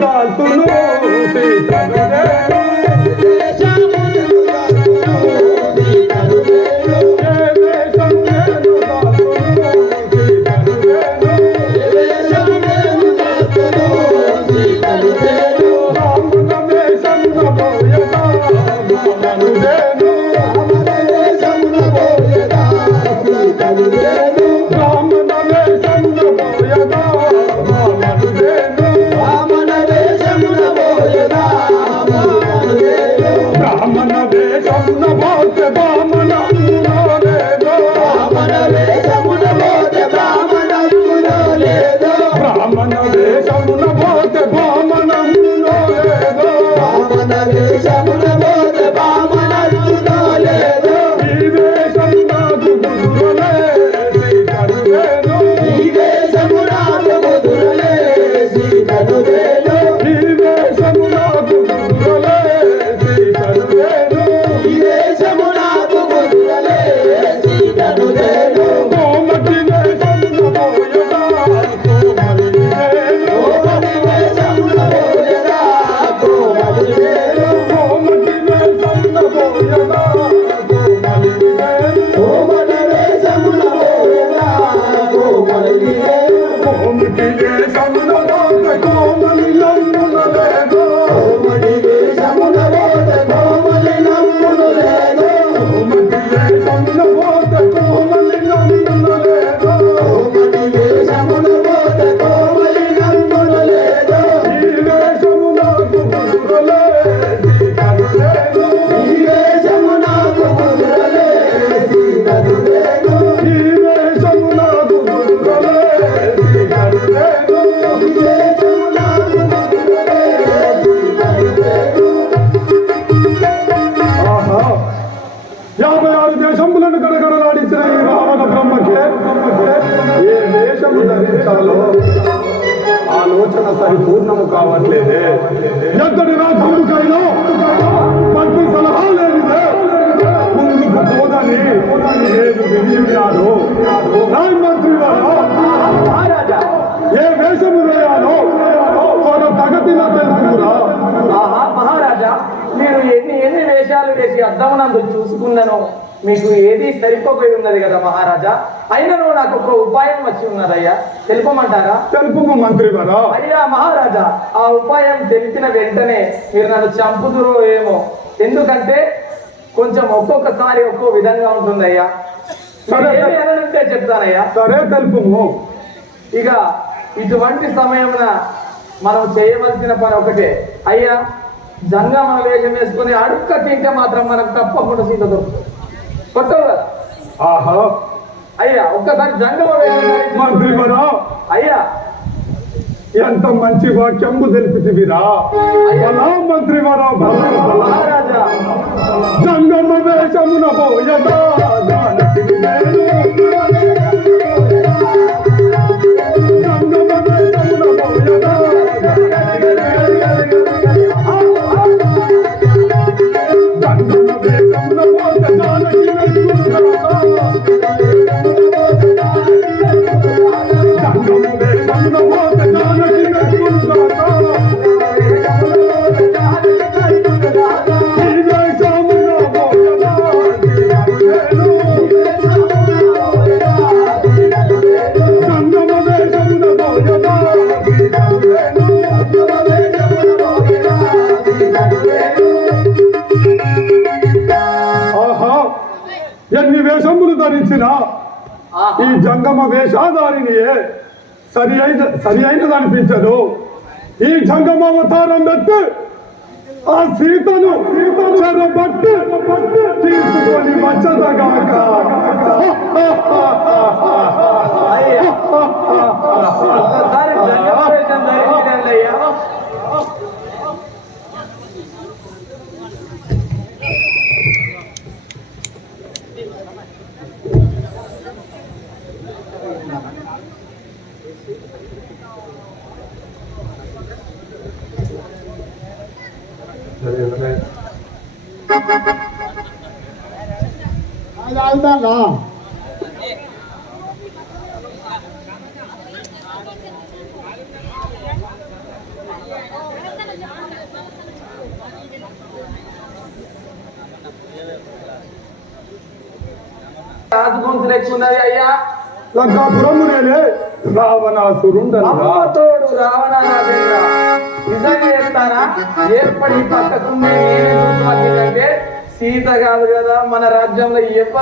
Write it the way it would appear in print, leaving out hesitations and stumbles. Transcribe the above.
దాల్తును సీతను ఆలోచన పరిపూర్ణము కావట్లేదే. ఎక్కడి రాజముఖైనా మంత్రి సలహా లేనిదే ముందుకు పోదని నేను తెలియనాడు. మంత్రి మహారాజా ఏ వేషము వేయాలో త్వర తగతిన తెలుసుకురా. మహారాజా మీరు ఎన్ని వేషాలు వేసి అద్దమునందు చూసుకున్నానో మీకు ఏది సరిపోయి ఉన్నది కదా మహారాజా. అయినను నాకు ఒక ఉపాయం వచ్చి ఉన్నదయ్యా, తెలుపమంటారా? తెలుపు మంత్రి గారు. అయ్యా మహారాజా, ఆ ఉపాయం తెలిపిన వెంటనే మీరు నన్ను చంపుదురో ఏమో. ఎందుకంటే కొంచెం ఒక్కొక్కసారి ఒక్కో విధంగా ఉంటుందయ్యా. ఏమంటే చెప్తానయ్యా. సరే తెలుపు. ఇక ఇటువంటి సమయమున మనం చేయవలసిన పని ఒకటే అయ్యా, జంగమ వేషం వేసుకుని అడుక్క తింటే మాత్రం మనకు తప్పకుండా సీత దొరుకుతుంది. కొట్టవు ఆహా అయ్యా, ఒక్కసారి జంగమ మంత్రి గారు. అయ్యా ఎంత మంచి వాక్యంబు తెలిపితివిరా మంత్రి గారు. మహారాజా జంగమ వేషమున పోయదా ఎన్ని వేషములు ధరించిన ఈ జంగమ వేషాధారిని సరి అయినది అనిపించదు. ఈ జంగమ అవతారం ఎత్తి ఆ సీతను చెరబట్టి తీసుకొని వచ్చదగాక. రాజగొంతులు ఎక్కున్నది అయ్యా. లంకాపురమునే రావణాసురుండరా. అమ్మతోడు రావణాసురుడా నిజంగా చెప్తానా? ఏర్పడి పక్కకుండే నేనే గుర్తుపట్టిందంటే సీత కాదు కదా మన రాజ్యంలో ఎవరు